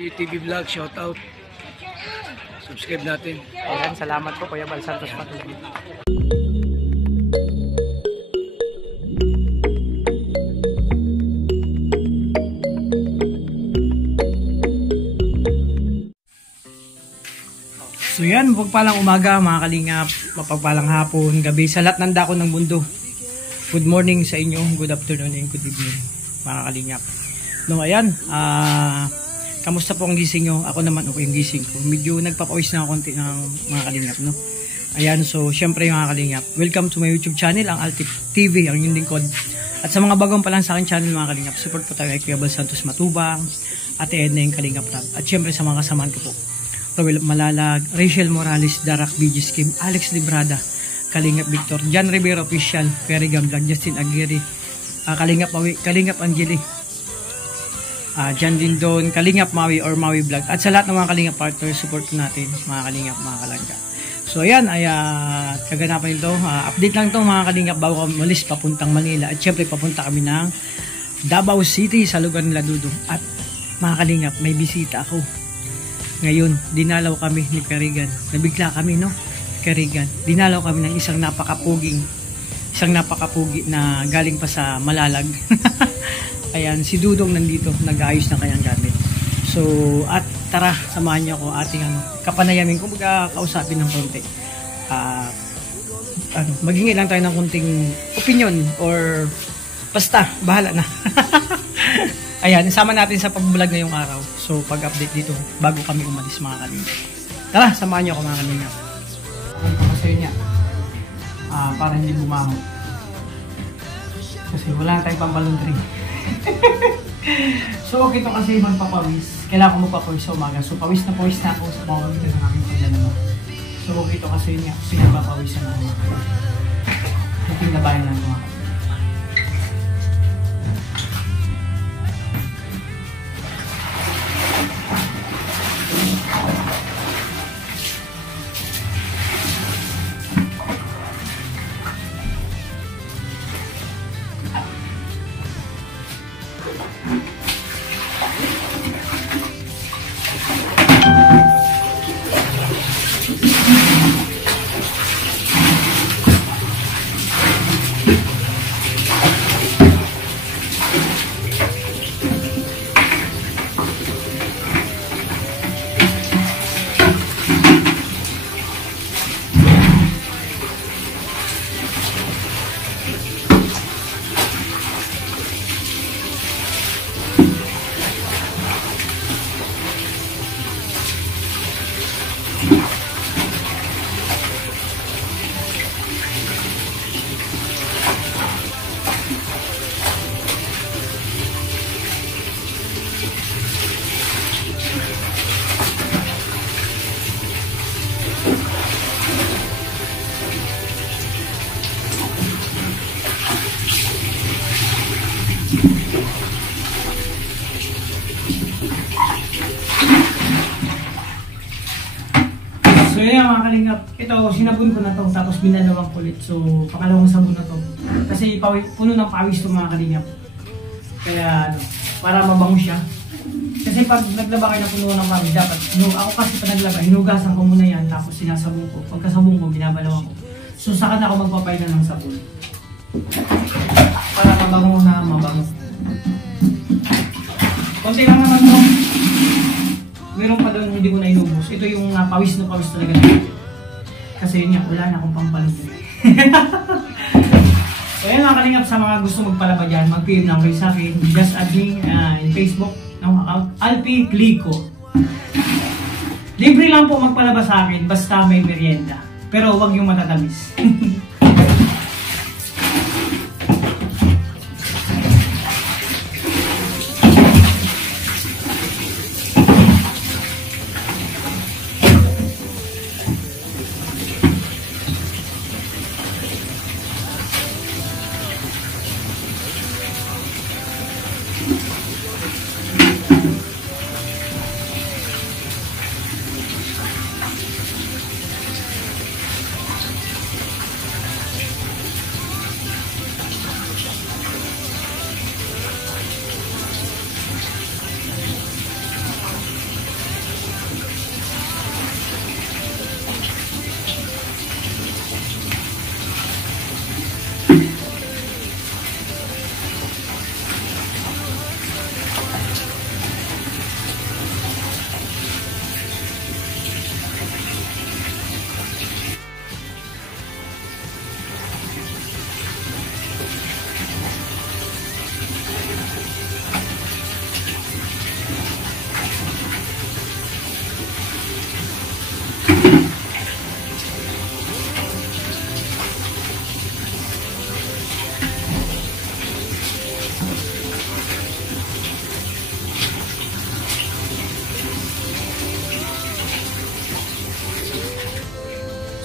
TV Vlog, shout out. Subscribe natin. Ayan, salamat po Kuya Bal Santos Matubang. So yan, mapagpalang umaga mga kalingap, mapagpalang hapon, gabi, sa lahat ng dako ng mundo. Good morning sa inyo, good afternoon and good evening mga kalingap. No, ayan, kamusta po ang gising nyo? Ako naman okay yung gising ko. Medyo nagpapawis na konti ng mga kalingap, no? Ayan, so syempre mga kalingap, welcome to my YouTube channel, ang Altip TV, ang yung lingkod. At sa mga bagong pa lang sa akin channel mga kalingap, support po tayo kay Kuya Bal Santos Matubang, Ate Edna yung Kalingap Rab. At syempre sa mga kasamahan ko po, Roel Malalag, Rachel Morales, Darak BG Scheme, Alex Librada, Kalingap Victor, Jan Rivera Official, Perry Gamblag, Justin Aguirre, Kalingap Mawi, Kalingap Angeli, Jan Lindon, Kalingap Mawi or Mawi Vlog, at sa lahat ng mga Kalingap partners, support natin mga Kalingap, mga Kalangga. So ayan, ay kaganapan ito, update lang ito mga Kalingap bago kami umalis papuntang Manila, at syempre papunta kami ng Davao City sa lugar nila Dudong. At mga Kalingap, may bisita ako ngayon. Dinalaw kami ni Karigan, nabigla kami, no? Karigan, dinalaw kami ng isang napakapugi na galing pa sa Malalag. Ayan, si Dudong nandito, nag-aayos na kanyang gamit. So, at tara, samahan niyo ako ating kapanayamin, kung kausapin ng konti. Maghingi lang tayo ng konting opinion or basta, bahala na. Ayan, isama natin sa pag-vlog ngayong araw. So, pag-update dito bago kami umalis mga kalingap. Tara, samahan niyo ako mga kalingap. Ang pakasayo niya, para hindi bumaho. Kasi wala na tayong pampalundri. So, okay to kasi magpapawis. Kailangan ko magpapawis sa umaga. So, pawis na ako sa pawagin ng aming paglalaro. So, okay to kasi niya. Kasi nagpapawisan na ako. Hindi na bayan lang mga kalingap. So yun mga kalingap, ito sinabon ko na to tapos binalawang ulit. So pangalawang sabon na to kasi puno ng pawis to mga kalingap. Kaya para mabango siya. Kasi pag naglaba kayo na puno ng pawis, dapat ako kasi pag naglaba, hinugasan ko muna yan tapos sinasabon ko. Pagkasabon ko, binabalawan ko. So saka na ako magpapailan ng sabon para mabango na mabango. Konti lang naman to. Meron pa doon hindi ko na inubos. Ito yung pawis na pawis talaga. Kasi yun nga, wala na akong pampalundri. So yun mga kalingap, sa mga gusto magpalaba dyan, mag-PM lang kayo sa akin. Just add me in Facebook ng account, Alpi Glico. Libre lang po magpalaba sa akin, basta may merienda. Pero huwag yung matatamis.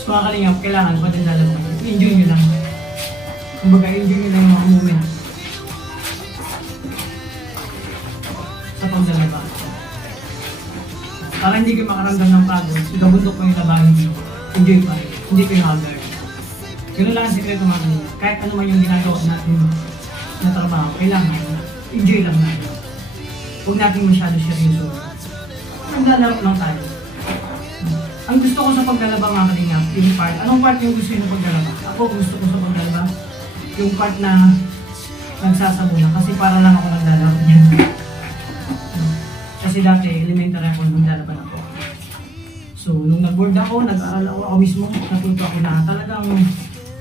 So mga kalingap, kailangan pati lalabas. Enjoy nyo lang. Kumbaga, enjoy nyo lang yung mga moment sa paglalaba. Para hindi kayo makaramdam ng pagod, ikabundok mo yung labahin nyo. Enjoy pa rin. Hindi pinahagard. Yun lang ang sikreto mga kalingap. Kahit ano man yung ginagawa natin na trabaho, kailangan enjoy lang natin. Huwag natin masyado seryoso. Naglalaro lang tayo. Ang gusto ko sa paglalaba mga kalingap, yung part. Anong part yung gusto nyo paglalaba? Ako gusto ko sa paglalaba, yung part na nagsasabuna. Kasi para lang ako naglalaro niyan. Kasi dati, elementary ako nung lalaban ako. So, nung nag-board ako, nag-aaral ako mismo, natuto ako na talagang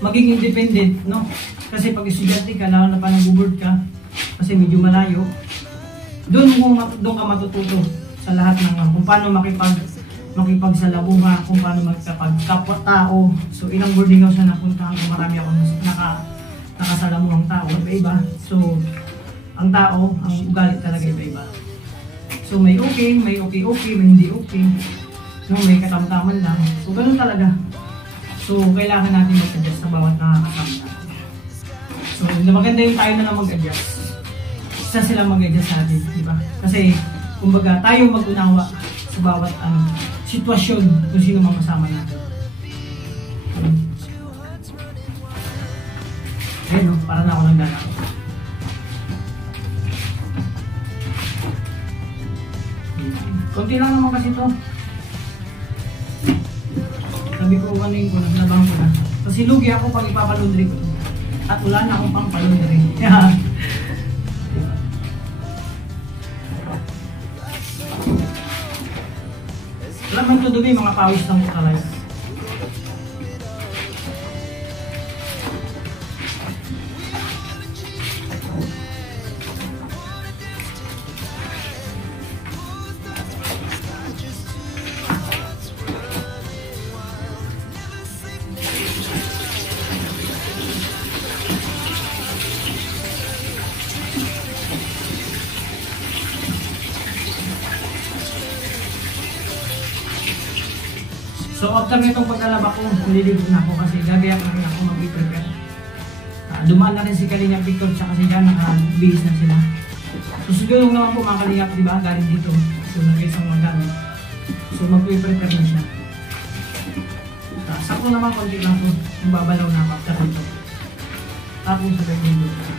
maging independent, no? Kasi pag estudyante ka, lalo na pa nag-board ka, kasi medyo malayo, doon ka matututo sa lahat ng kung paano makipagsalamuha, kung paano magkapag-kapwa-tao. So, ilang boarding house na napuntahan ko, marami akong nakasalamuhang tao, iba-iba. So, ang tao, ang ugali talaga iba-iba. So, may okay, may hindi okay. No, may katamtaman lang. So, ganun talaga. So, kailangan natin mag-adjust sa bawat nakakasama natin. So, maganda yung tayo na lang mag-adjust. Isa sila mag-adjust sa atin, di ba? Kasi, kumbaga, tayo mag-unawa sa bawat sitwasyon kung sino mang kasama natin. Ayun, no? Para na ako naglalako. Konti lang naman kasi ito. Sabi ko kanin ko, naglabang ko na. Kasi lugi ako pag ipapalundri ko. At wala na akong pang palundri. Alam mo ito dumi, mga pawis ng kutalay. So after nitong paglalaba ko, nililibot na ako kasi gagayak na rin ako mag-prepare. Dumaan na rin si Kalingap Victor at si Jan, nakabihis na sila. So siguro naman po mga Kalingap, di ba, galing dito. So nag-isang magano. So mag-prepare na siya. Sakto naman konti lang po, babalaw na after nito. Tapos sabay ko dito.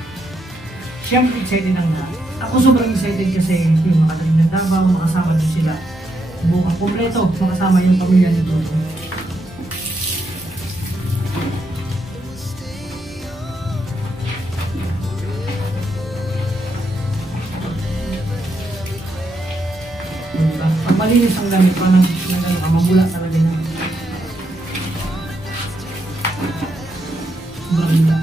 Siyempre excited ang lahat. Ako sobrang excited kasi yung makataling ng Davao, makasama din sila. Buong kompleto, makasama yung pamilya nito. Pag malinis ang gamit, parang mabula talaga niya. Mabula.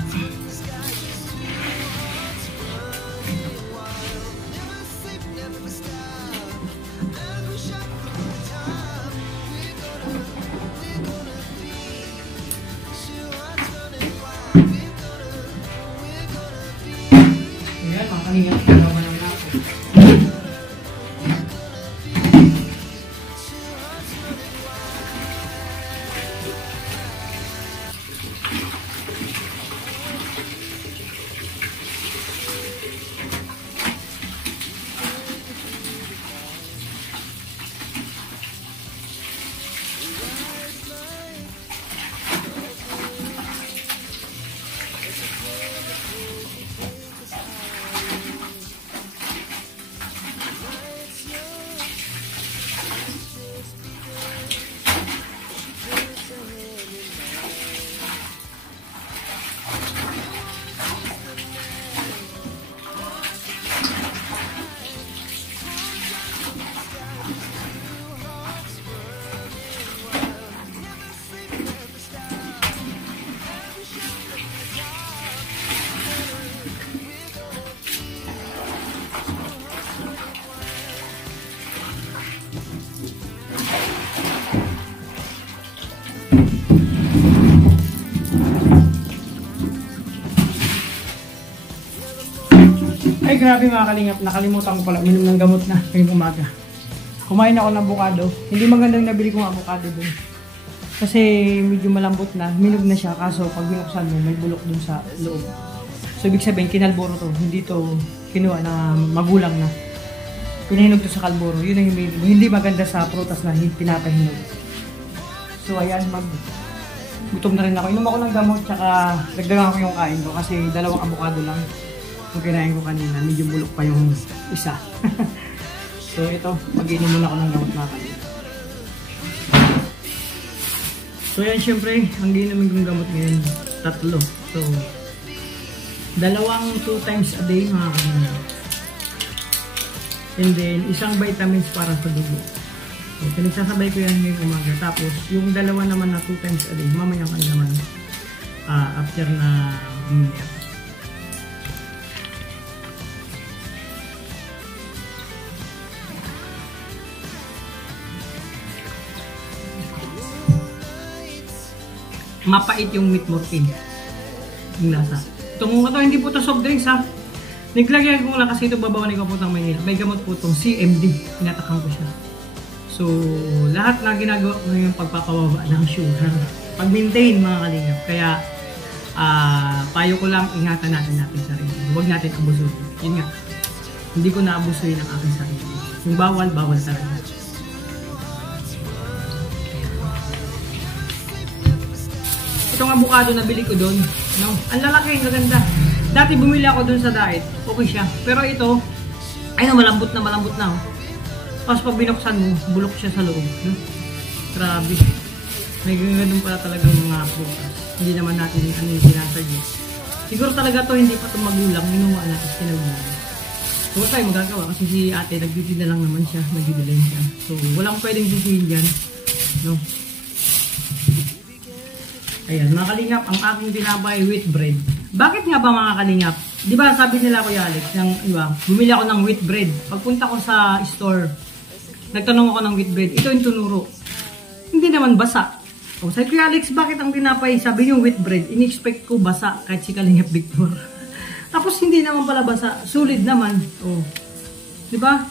Ayan, mga Kalingap, nagawa lang natin. grabe mga kalingap, nakalimutan ko pala uminom ng gamot na ngayong umaga. Kumain ako ng avocado. Hindi magandang nabili kong avocado dun. Kasi medyo malambot na, minog na siya. Kaso pag binuksan mo, may bulok dun sa loob. So ibig sabihin, kinalboro to. Hindi to kinuha na magulang na. Pinahinog to sa kalboro. Yun ang hindi maganda sa prutas na pinapahinog. So ayan, gutom na rin ako. Inom ako ng gamot, tsaka nagdagang ko yung kain ko. Kasi dalawang avocado lang yung kinain ko kanina. Medyo bulok pa yung isa. So ito, mag-inom muna ako ng gamot na kanina. So yan, syempre, ang inumin kong gamot ngayon, 3. So, dalawang 2 times a day mga kanina. And then, isang vitamins para sa dugo. So, pinagsasabay ko yan ngayong umaga. Tapos, yung dalawa naman na 2 times a day, mamaya ka naman after na bumili. Mapait yung meat morphine. Yung lasa. Itong ito, hindi po ito soft drinks ha. Naglagyan ko lang kasi ito babawanin ko po itong Maynila. May gamot po itong CMD. Tinatakang ko siya. So, lahat na ginagawa ko yung pagpapababa ng sugar. Pag-maintain mga kalingap. Kaya, payo ko lang, ingatan natin sarili. Huwag natin abusuin. Yun nga. Hindi ko na-abusuin ang aking sarili. Yung bawal talaga. Itong avocado na bili ko doon, no? Ang lalaki, ang gaganda. Dati bumili ako doon sa diet, okay siya. Pero ito, ayun, malambot na. Oh. Tapos pag binuksan mo, bulok siya sa loob. No? Grabe. May ganun pala talaga mga prutas. Hindi naman natin yung sinasuggest. Siguro talaga to hindi pa ito magulang, minuha natin kinagulang. So wala tayo magagawa kasi si ate, nag-duty na lang naman siya, nag-duty siya. So walang pwedeng sisihin dyan. No? Ayan, mga kalingap, ang aking tinapay wheat bread. Bakit nga ba mga kalingap? Di ba sabi nila Kuya Alex, bumili ako ng wheat bread. Pagpunta ko sa store, nagtanong ako ng wheat bread. Ito yung tunuro. Hindi naman basa. O, sabi Kuya Alex, bakit ang tinapay, sabi yung wheat bread, in-expect ko basa kahit si Kalingap Victor. Tapos hindi naman pala basa. Solid naman. O, di ba?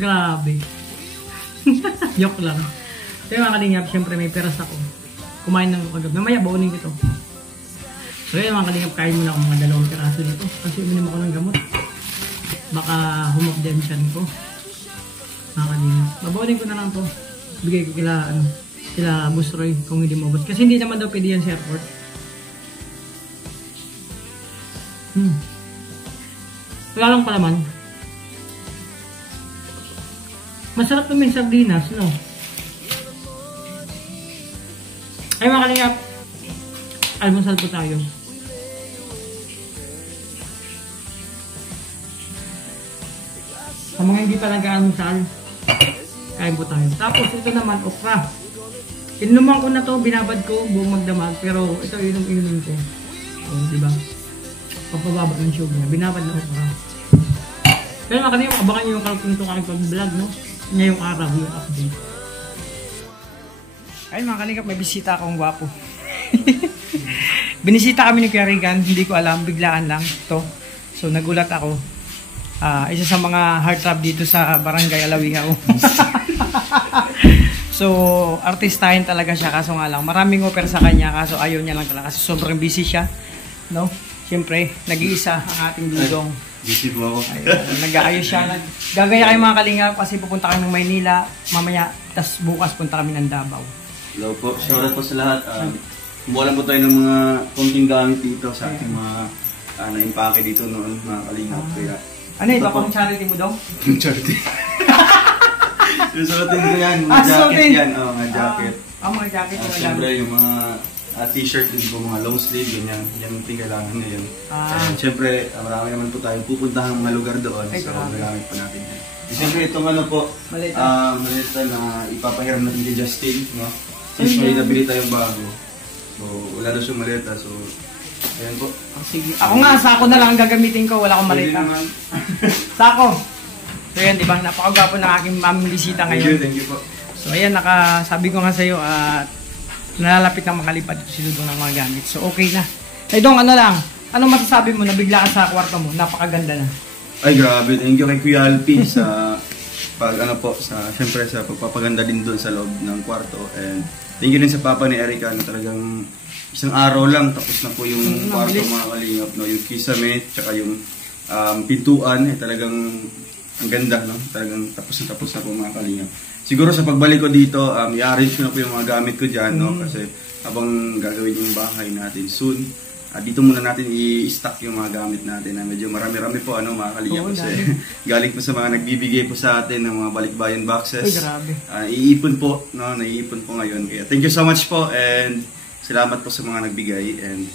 Grabe. Joke lang. Kaya mga kalingap, syempre may peras ako. Kumain ng kagabi. Mamaya, baunin ko ito. So yun mga kalingap, kain muna ako mga 2 piraso nito. Kasi uminom ako ng gamot. Baka humabdi ang tiyan ko. Mga kalingap. Babaunin ko na lang to. Bigay ko kila Boss Roy kung hindi mo ubos. Kasi hindi naman daw pwede yan sa airport. Wala lang palaman. Masarap naman yung sardinas, no? Ay mga kalingap, almusal po tayo. Sa mga hindi pa nag-almusal, kain po tayo. Tapos ito naman, okra. Inuman ko na to, binabad ko, buong magdamag. Pero ito inumin ko. So, diba? Pagpababa ng sugar niya, binabad na okra. Pero mga kalingap, abangan nyo yung kalapin itong aking pag-vlog, no? Ngayong araw, yung update. Ay mga kalingap, may bisita akong gwapo. Binisita kami ni Kuya Regan, hindi ko alam, biglaan lang to. So nagulat ako. Isa sa mga heartthrob dito sa Barangay Alawihaw. So artistahin talaga siya, kaso nga lang maraming offer sa kanya, kaso ayaw niya lang talaga kasi sobrang busy siya, no? Siyempre, nag-iisa ang ating dudong. Busy po ako. Nag-aayos siya. Gagaya kayo mga kalingap kasi pupunta kami ng Maynila mamaya, tas bukas punta kami ng Davao. Hello po, shoutout po sa lahat. Kumuha po tayo ng mga konting gamit dito sa ating mga na-impake dito noon, mga kalingap. Kaya, ano ito? Pang charity mo daw? Charity. Susuotin ko yan, mga jacket yan. Mga jacket. Mga jacket. Siyempre yung mga t-shirt din po, mga long sleeve, yan yung kailangan nyo yun. Siyempre, marami naman po tayong pupuntahan mga lugar doon. So, magamit po natin yan. Siyempre, itong ano po, malita na ipapahiram natin kay Justin, no? Since may nabili tayong bago. So, wala na siyang maleta. So, ayan po. Sige. Ako nga, sako na lang ang gagamitin ko. Wala akong maleta. Sako. So, yan, di ba? Napakagwapo ng aking maming bisita ngayon. Thank you po. So, ayan, sabi ko nga sa'yo, nalalapit na makalipad si Dudong ng mga gamit. So, okay na. Ay, Dong, ano lang? Anong masasabi mo? Nabigla ka sa kwarto mo? Napakaganda na. Ay, grabe. Thank you kay Kuya Alpi sa syempre sa pagpapaganda din doon sa loob ng kwarto. And thank you din sa papa ni Erica na talagang isang araw lang tapos na po yung kwarto mga kalingap, no? Yung kisame, tsaka yung pintuan, talagang ang ganda, no? Talagang tapos na po mga kalingap. Siguro sa pagbalik ko dito, i-arrange ko na po yung mga gamit ko dyan, no? Kasi habang gagawin yung bahay natin soon, dito muna natin i-stock yung mga gamit natin. Medyo marami-rami po, mga kalingap. Kasi galing po sa mga nagbibigay po sa atin ng mga balikbayan boxes. Ay, grabe. Iipon po, no? Naiipon po ngayon. Kaya thank you so much po and salamat po sa mga nagbigay. And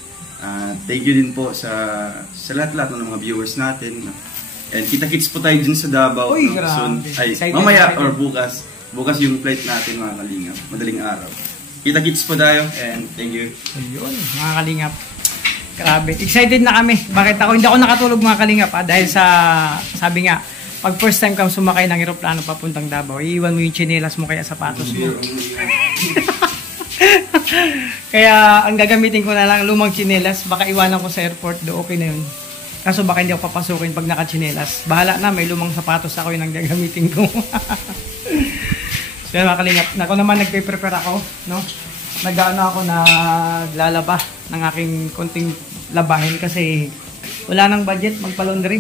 thank you din po sa lahat-lahat ng mga viewers natin. And kita-kits po tayo dun sa Davao. Uy, soon. Ay, excited, mamaya excited. Or bukas. Bukas yung flight natin mga kalingap. Madaling araw. Kita-kits po tayo and thank you. Ayun, mga kalingap. Grabe. Excited na kami. Bakit ako? Hindi ako nakatulog mga kalingap. Dahil sa, sabi nga, pag first time kang sumakay ng eroplano papuntang Davao, iiwan mo yung tsinelas mo kaya sapatos mo. Kaya ang gagamitin ko na lang lumang tsinelas. Baka iwanan ko sa airport do. Okay na yun. Kaso baka hindi ako papasukin pag nakatsinelas. Bahala na, may lumang sapatos ako yun ang gagamitin ko. So yan mga kalingap. Ako naman nagpe-prepare ako, no? Nag-ano ako na lalaba ng aking konting labahin kasi wala nang budget magpa-laundry.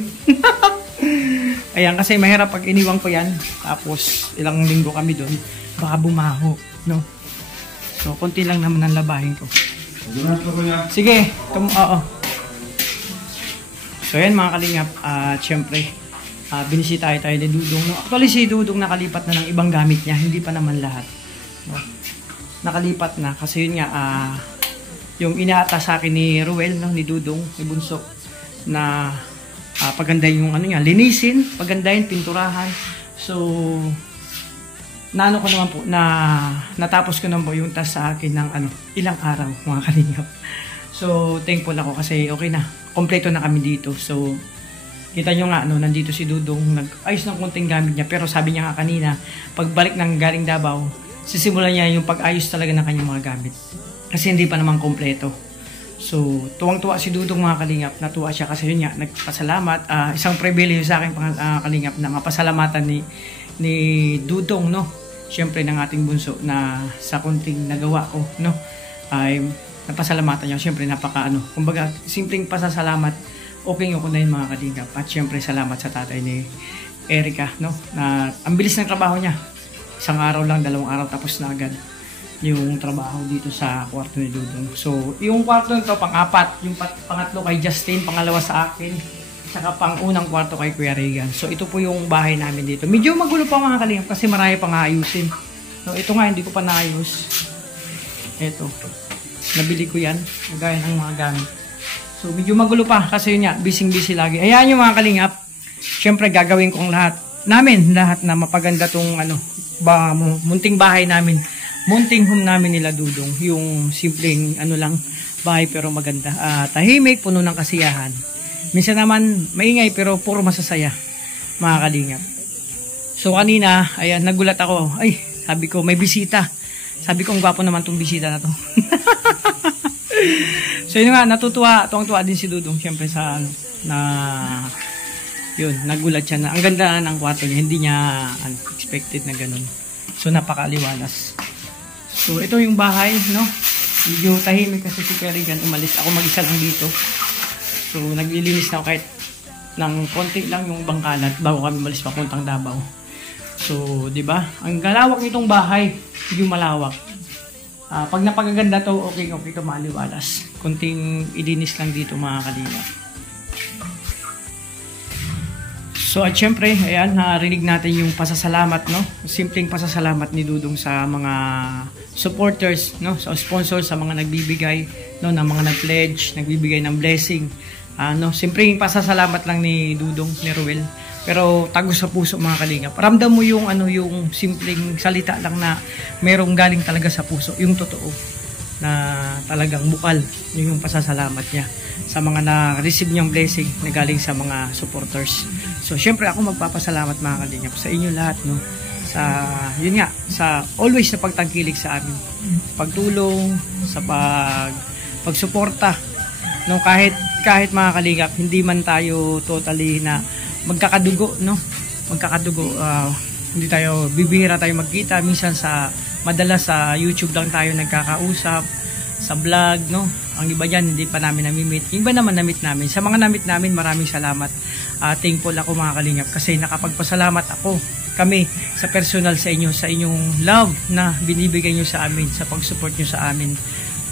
Ayan, kasi mahirap pag iniwan ko yan. Tapos ilang linggo kami doon, baka bumaho, no? So, konti lang naman ang labahin ko. Sige, oo. So, yan mga kalingap. Siyempre, binisita tayo ni Dudong. No? Actually, si Dudong nakalipat na ng ibang gamit niya. Hindi pa naman lahat. No? Nakalipat na. Kasi yun nga, yung inaata sa akin ni Ruel, no? Ni Dudong, ni Bunso, na pagandahin yung ano niya, linisin, pagandahin, pinturahan. So, naano ko naman po, natapos ko naman po yung task sa akin ng ilang araw, mga kalingap. So, thankful ako kasi okay na. Kompleto na kami dito. So, kita nyo nga, nandito si Dudong, nag-ayos ng konting gamit niya. Pero sabi niya nga kanina, pagbalik ng galing Davao, sisimulan niya yung pag-ayos talaga ng kanyang mga gamit. Kasi hindi pa naman kompleto. So, tuwang-tuwa si Dudong mga kalingap. Natuwa siya kasi yun nga, nagpasalamat. Isang privilege sa akin kalingap na mapasalamatan ni Dudong, no? Siyempre ng ating bunso na sa kunting nagawa ko, no? Ay napasalamatan niya. Siyempre kumbaga simpleng pasasalamat. Okay ko na yun mga kalingap. At siyempre salamat sa tatay ni Erica, no? Na ang bilis ng trabaho niya. Isang araw lang, 2 araw tapos na agad yung trabaho dito sa kwarto ni Dudong. So, yung kwarto nito pang-4, yung pangatlo kay Justin, pangalawa sa akin, saka pang-unang kwarto kay Kuya Regan. So, ito po yung bahay namin dito. Medyo magulo pa mga kalingap kasi marami pang aayusin. So, ito nga, hindi ko pa naayos. Ito. Nabili ko yan. Gaya ng mga gamit. So, medyo magulo pa kasi yun nga, busy lagi. Ayan yung mga kalingap. Siyempre, gagawin kong lahat na mapaganda tong munting bahay namin. Munting home namin nila Dudong. Yung simpleng lang, bahay pero maganda. Tahimik, puno ng kasiyahan. Minsan naman, maingay pero puro masasaya. Mga kalingap. So, kanina, ayan, nagulat ako. Ay, sabi ko, may bisita. Sabi ko, ang gwapo naman tong bisita na to. So, yun nga, tuwang-tuwa din si Dudong. Siyempre sa, yun, nagulat siya na, ang ganda ng kwarto niya. Hindi niya, expected na ganun. So, napakaliwalas. So, ito yung bahay, no? Medyo tahimik kasi si Kerrigan umalis. Ako mag-isa lang dito. So, naglilinis na ako kahit ng konti lang yung bangkalat bago kami umalis papuntang Davao. So, di ba? Ang galawak nitong bahay, medyo malawak. Pag napagaganda to, okay to maliwalas. Konting ilinis lang dito mga kalingap. So at syempre, ayan, narinig natin yung pasasalamat, no? Simpleng pasasalamat ni Dudong sa mga supporters, no? Sa sponsors, sa mga nagbibigay, no? Ng mga nag-pledge, nagbibigay ng blessing. Simpleng pasasalamat lang ni Dudong, ni Ruel. Pero tagos sa puso mga kalingap. Ramdam mo yung yung simpleng salita lang na merong galing talaga sa puso, yung totoo na talagang bukal yung pasasalamat niya sa mga na-receive niyang blessing na galing sa mga supporters. So syempre ako magpapasalamat mga kalingap sa inyo lahat, no? Sa yun nga, sa always na pagtangkilik sa amin. Pagtulong, sa pagsuporta, no? Kahit mga kalingap hindi man tayo totally na magkakadugo, no? Magkakadugo, hindi tayo, bibihira tayo magkita. Minsan madalas sa YouTube lang tayo nagkakausap, sa vlog, no? Ang iba dyan, hindi pa namin namimit. Yung iba naman namit namin. Sa mga namit namin, maraming salamat. Thankful ako mga kalingap kasi nakapagpasalamat kami sa personal sa inyo, sa inyong love na binibigay nyo sa amin, sa pag-support nyo sa amin,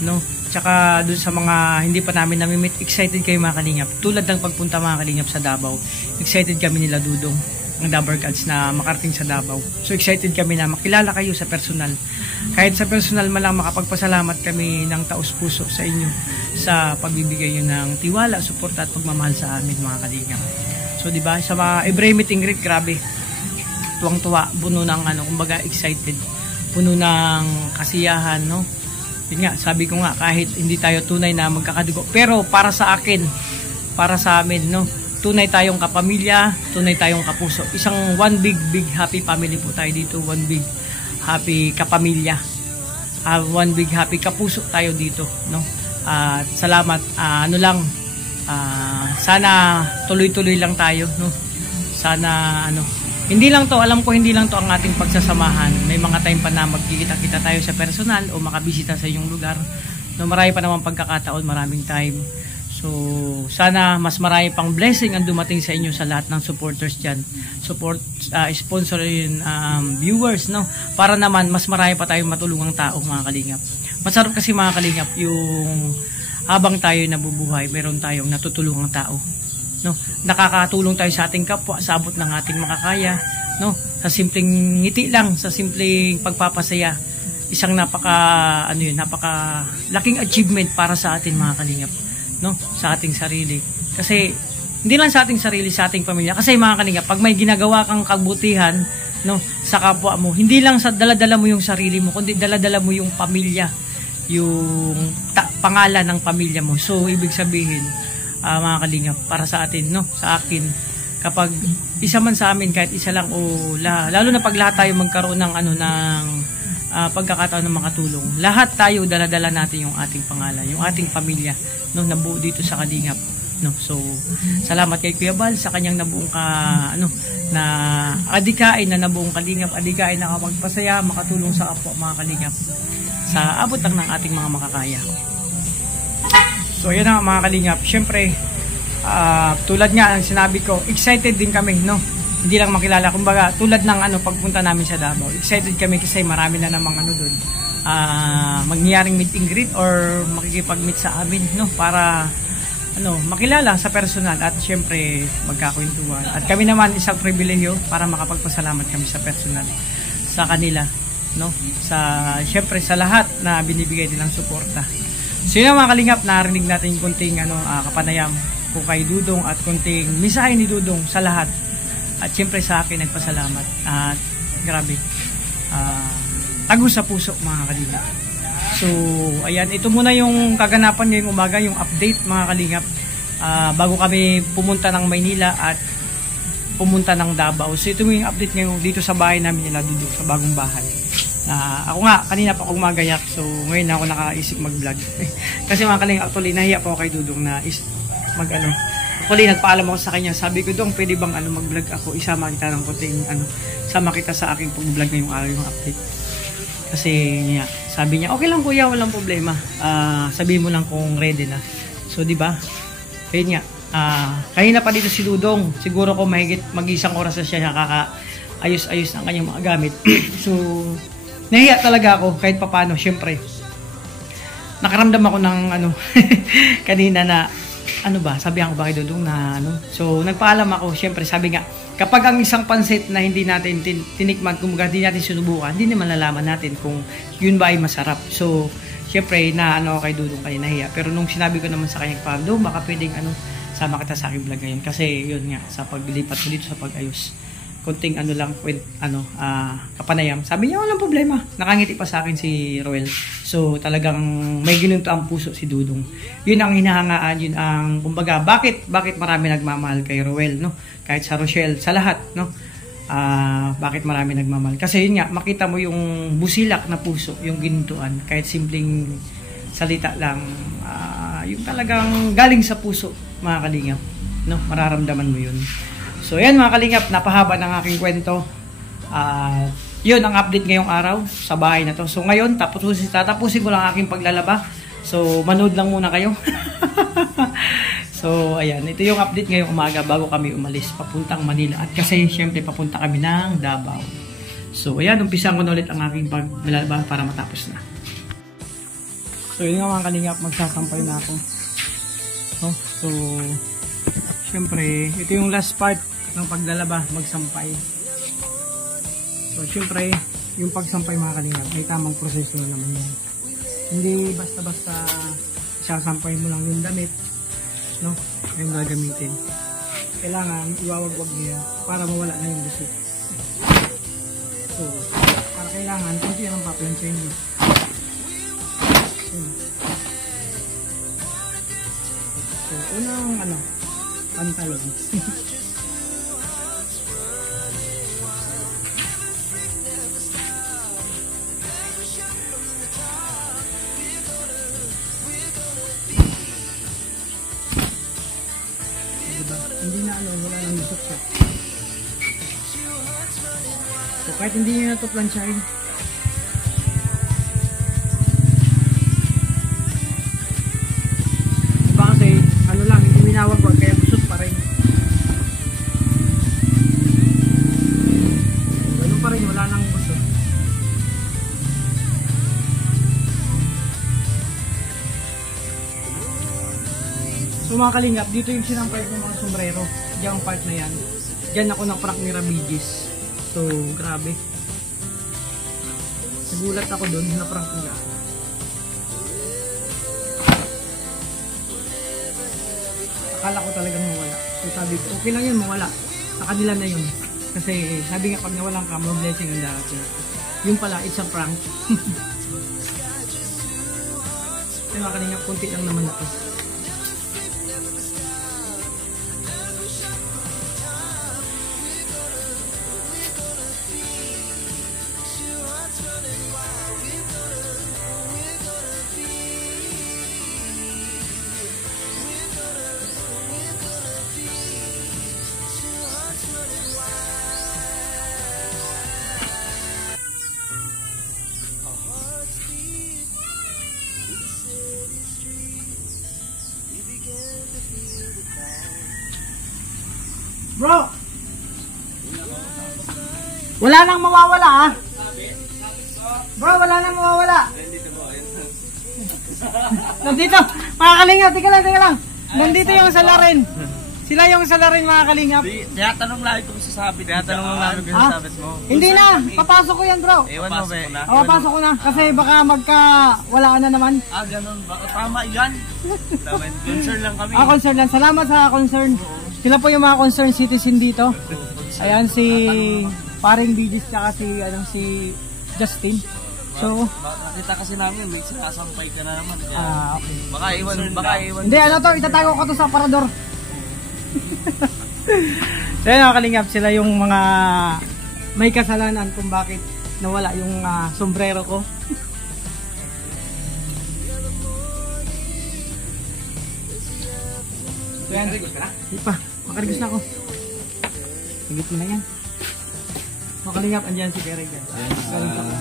no? Tsaka dun sa mga hindi pa namin namimit, excited kayo mga kalingap. Tulad ng pagpunta mga kalingap sa Davao, excited kami nila Dudong, ng Dabber Gods na makarating sa Davao. So excited kami na makilala kayo sa personal. Kahit sa personal man lang makapagpasalamat kami ng taos puso sa inyo sa pagbibigay nyo ng tiwala, suporta at pagmamahal sa amin mga kalingap. So di ba sa mga every meeting greet, grabe. Tuwang-tuwa, puno ng kumbaga excited, puno ng kasiyahan, no? Yun nga, sabi ko nga, kahit hindi tayo tunay na magkakadugo, pero para sa akin, para sa amin, no? Tunay tayong kapamilya, tunay tayong kapuso. Isang one big happy family po tayo dito, one big happy kapamilya. One big happy kapuso tayo dito, no? At salamat, sana tuloy-tuloy lang tayo, no? Sana hindi lang to, alam ko hindi lang to ang ating pagsasamahan. May mga time pa na magkikita-kita tayo sa personal o makabisita sa inyong lugar. No, marami pa naman pagkakataon, maraming time. So, sana mas marami pang blessing ang dumating sa inyo sa lahat ng supporters dyan. Sponsor yun, viewers, no? Para naman mas marami pa tayong matulungang tao mga kalingap. Masarap kasi mga kalingap yung habang tayo nabubuhay, meron tayong natutulungang tao. No, nakakatulong tayo sa ating kapwa sa abot ng ating makakaya, no, sa simpleng ngiti lang, sa simpleng pagpapasaya, isang napaka laking achievement para sa atin mga kalingap, no, sa ating sarili. Kasi hindi lang sa ating sarili, sa ating pamilya. Kasi mga kalingap, pag may ginagawa kang kabutihan, no, sa kapwa mo, hindi lang sa dala-dala mo yung sarili mo, kundi dala-dala mo yung pamilya, yung pangalan ng pamilya mo. So ibig sabihin, mga kalingap, para sa atin, no, sa akin, kapag isa man sa amin, kahit isa lang o lalo na pag lahat tayo magkaroon ng pagkakataon ng makatulong, lahat tayo dala-dala natin yung ating pangalan, yung ating pamilya, no, nabuo dito sa kalingap, no. So salamat kay Kuya Bal sa kanyang nabuong na adikain na nabuong kalingap, adikain na kapagpasaya, makatulong sa kapwa mga kalingap sa abot lang ng ating mga makakaya. So yan na mga kalingap, syempre tulad nga ang sinabi ko, excited din kami, no? Hindi lang makilala, kumbaga tulad ng pagpunta namin sa Davao, excited kami kasi marami na namang doon magniyaring meet and greet or makikipag-meet sa amin, no? Para makilala sa personal at syempre magkakwentuhan. At kami naman isang pribilehiyo para makapagpasalamat kami sa personal sa kanila, no? Syempre sa lahat na binibigay nilang suporta. So yun mga kalingap, narinig natin yung konting kapanayam ko kay Dudong at konting misahe ni Dudong sa lahat. At syempre sa akin nagpasalamat. At grabe, tago sa puso mga kalingap. So ayan, ito muna yung kaganapan ngayong umaga, yung update mga kalingap. Bago kami pumunta ng Maynila at pumunta ng Davao. So ito yung update ngayon dito sa bahay namin nila Dudong, sa bagong bahay. Ako nga, kanina pa ako magayak, so ngayon ako nakaisip mag-vlog. Kasi mga kalingap, actually, nahiya po ako kay Dudong na actually, nagpaalam ako sa kanya, sabi ko, Dong, pwede bang mag-vlog ako, isama kita ng konting, sama kita sa aking pag-vlog ngayong araw, yung update. Kasi, sabi niya, okay lang kuya, walang problema. Sabihin mo lang kung ready na. So, di ba? Kaya nga, kanina pa dito si Dudong, siguro ko mahigit mag-isang oras na siya nakaka-ayos-ayos ng kanyang mga gamit. So, nahiya talaga ako kahit papano, syempre. Nakaramdam ako ng kanina na sabihan ko ba kay Dudong na So, nagpaalam ako, syempre, sabi nga, kapag ang isang pansit na hindi natin tinikman, kung hindi natin sinubukan, hindi naman malalaman natin kung yun ba ay masarap. So, syempre, kay Dudong kanina nahiya. Pero nung sinabi ko naman sa kanya, Pablo, baka pwedeng sama kita sa aking vlog ngayon. Kasi yun nga, sa paglipat ko dito sa pag-ayos, konting kapanayam. Sabi niya, walang problema. Nakangiti pa sa akin si Roel. So, talagang may ginunto ang puso si Dudong. Yun ang hinahangaan, yun ang, kumbaga, bakit marami nagmamahal kay Roel, no? Kahit sa Rochelle, sa lahat, no? Bakit marami nagmamahal? Kasi yun nga, makita mo yung busilak na puso, yung ginuntuan. Kahit simpleng salita lang, yung talagang galing sa puso, mga kalingap, no? Mararamdaman mo yun. So ayan mga kalingap, napahaba ng aking kwento. Yun ang update ngayong araw sa bahay na to. So ngayon, tatapusin ko lang aking paglalaba. So manood lang muna kayo. So ayan, ito yung update ngayong umaga bago kami umalis papuntang Manila. At kasi syempre papunta kami ng Davao. So ayan, umpisan ko na ulit ang aking paglalaba para matapos na. So yun nga mga kalingap, magsasampay na ako. So syempre, ito yung last part ng paglalaba, magsampay. So, syempre, yung pagsampay mga kalingap, may tamang proseso na naman yan. Hindi basta-basta isasampay mo lang yung damit, no? Yung gagamitin. Kailangan iwawag-wag niya para mawala na yung gusto. So, para kailangan, kunti yan ang paplansya nyo. So, unang, pantalon. Hindi na wala nang lusot siya. So kahit hindi nyo na ito plansyahin, diba kasi lang, hindi minawag-wag kaya lusot pa rin. Ganun pa rin, wala nang lusot. So mga kalingap, dito yung sinampay ng mga sombrero. Diyan part na yan. Diyan ako na-prank ni Ramigis. So, grabe. Nagulat ako doon, na-prank nila. Akala ko talagang mawala. So sabi ko, okay lang yun, mawala. Sa kanila na yun. Kasi sabi nga, pag nawalan ka, more blessing ang darating. Yung pala, it's a prank. Kaya mga kalingap, kunti lang naman ako. Bro! Wala nang mawawala ah! Bro, wala nang mawawala! Nandito! Mga kalingap, tika lang! Nandito yung salarin! Sila yung salarin mga kalingap! Tinatanong lang kung sasabit. Tinatanong lang kung sasabit mo. Hindi na! Papasok ko yan bro! Ewan mo be. Papasok ko na kasi baka walaan na naman. Ganun ba? Tama yan! Concern lang kami. Concern lang. Salamat sa concern. Sila po yung mga concerned citizen dito. Ayan si paring Bigis tsaka si Justin. So, nakita kasi namin may sinasampay ka na naman. okay. Baka iwan. Hindi, itatago ko to sa aparador. So, yun, kalingap, sila yung mga may kasalanan kung bakit nawala yung sombrero ko. Yan. Hindi pa. Makarigos na ako. Higit mo na yan. Makalingap, andyan si Perry dyan. Galing sa ako.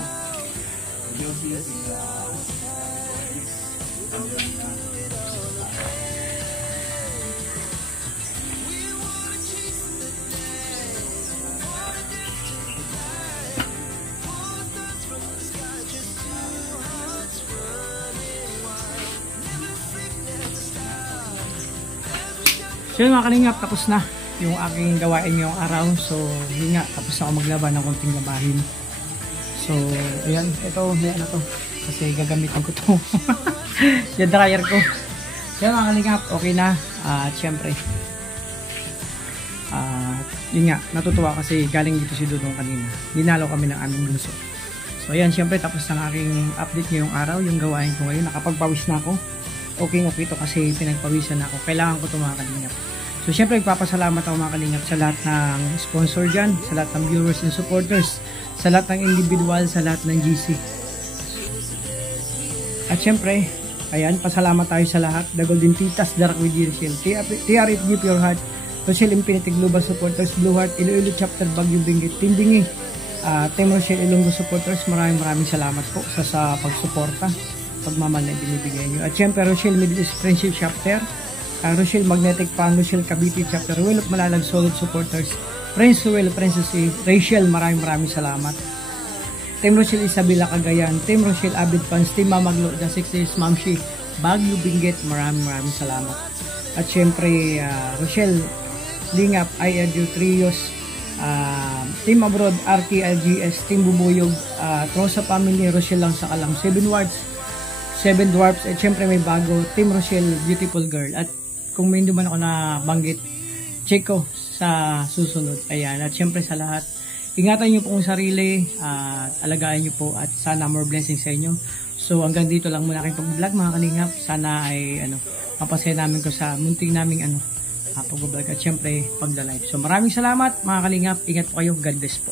So yun mga kalingap, tapos na yung aking gawain ngayong araw. So yun nga, tapos na ako maglaba ng konting labahin. So ayan, ito na to kasi gagamitin ko to. Yung dryer ko. Yan mga kalingap, okay na. At syempre yun nga, natutuwa kasi galing dito si Dudong kanina. Dinalaw kami ng aming bunso. So ayan, syempre tapos na aking update ngayong araw. Yung gawain ko ngayon, nakapagpawis na ako. Okay to kasi pinagpawisan ako. Kailangan ko ito mga kalingap. So syempre nagpapasalamat ako mga kalingap sa lahat ng sponsor dyan, sa lahat ng viewers and supporters, sa lahat ng individual, sa lahat ng GC. At syempre, ayan, pasalamat tayo sa lahat. The Golden Titas, Dark with Dirishel, TRFG Pure Heart, Rochelle Infinity Global Supporters, Blue Heart, Iloilo Chapter, Baguio Benguet, Team Bingi, Team Rochelle Ilonggo Supporters, maraming salamat po sa pagsuporta, pagmamahal na binibigay nyo. At syempre, Rochelle Middle East Friendship Chapter, Rochelle Magnetic Fan, Rochelle Cavite Chapter, Ruel of Malalag Solid Supporters, Prince Ruel, Princess Rachel, maraming salamat. Team Rochelle Isabela Cagayan, Team Rochelle Avid Fans, Team Mamaglo, The 60s, Mamshi, Baguio Benguet, maraming salamat. At syempre, Rochelle Lingap, IRU Trios, Team Abroad, RTLGS, Team Bubuyog, Trosa Family, Rochelle lang sa kalam, 7 Dwarfs, at syempre may bago, Team Rochelle Beautiful Girl. At kung may hindi man ako nabanggit, check ko sa susunod. Ayan, at syempre sa lahat, ingatan nyo po ang sarili, alagaan nyo po, at sana more blessings sa inyo. So hanggang dito lang muna aking pag-vlog mga kalingap. Sana ay mapasaya namin ko sa munting naming pag-vlog at syempre pagla-live. So maraming salamat mga kalingap. Ingat po kayo. God bless po.